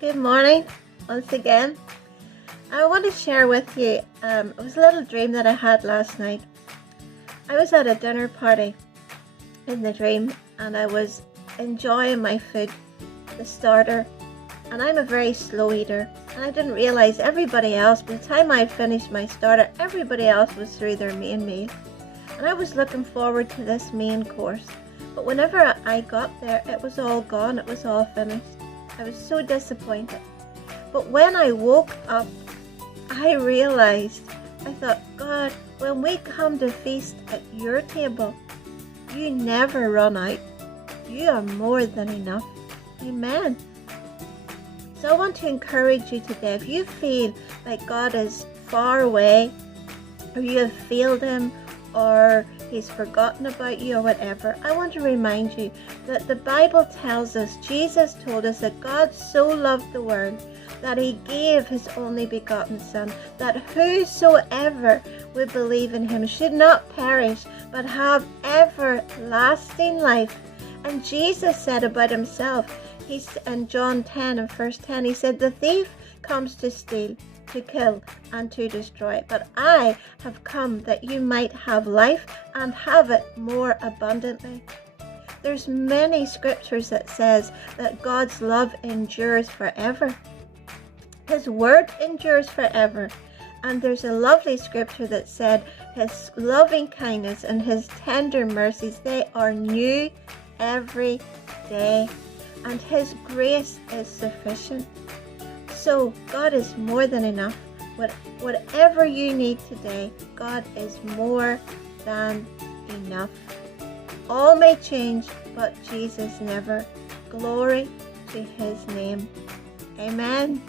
Good morning once again. I want to share with you, it was a little dream that I had last night. I was at a dinner party in the dream and I was enjoying my food, the starter, and I'm a very slow eater, and I didn't realize everybody else, by the time I finished my starter, everybody else was through their main meal. And I was looking forward to this main course, but whenever I got there, it was all gone, it was all finished. I was so disappointed. But when I woke up, I realized, I thought, God, when we come to feast at your table, you never run out. You are more than enough. Amen. So I want to encourage you today, if you feel like God is far away, or you have failed him, or he's forgotten about you, or whatever, I want to remind you that the Bible tells us, Jesus told us that God so loved the world that he gave his only begotten Son, that whosoever would believe in him should not perish, but have everlasting life. And Jesus said about himself, in John 10 and verse 10, he said, the thief comes to steal, to kill, and to destroy. But I have come that you might have life and have it more abundantly. There's many scriptures that says that God's love endures forever. His word endures forever. And there's a lovely scripture that said his loving kindness and his tender mercies, they are new every day. And his grace is sufficient. So God is more than enough. Whatever you need today, God is more than enough. All may change, but Jesus never. Glory to his name. Amen.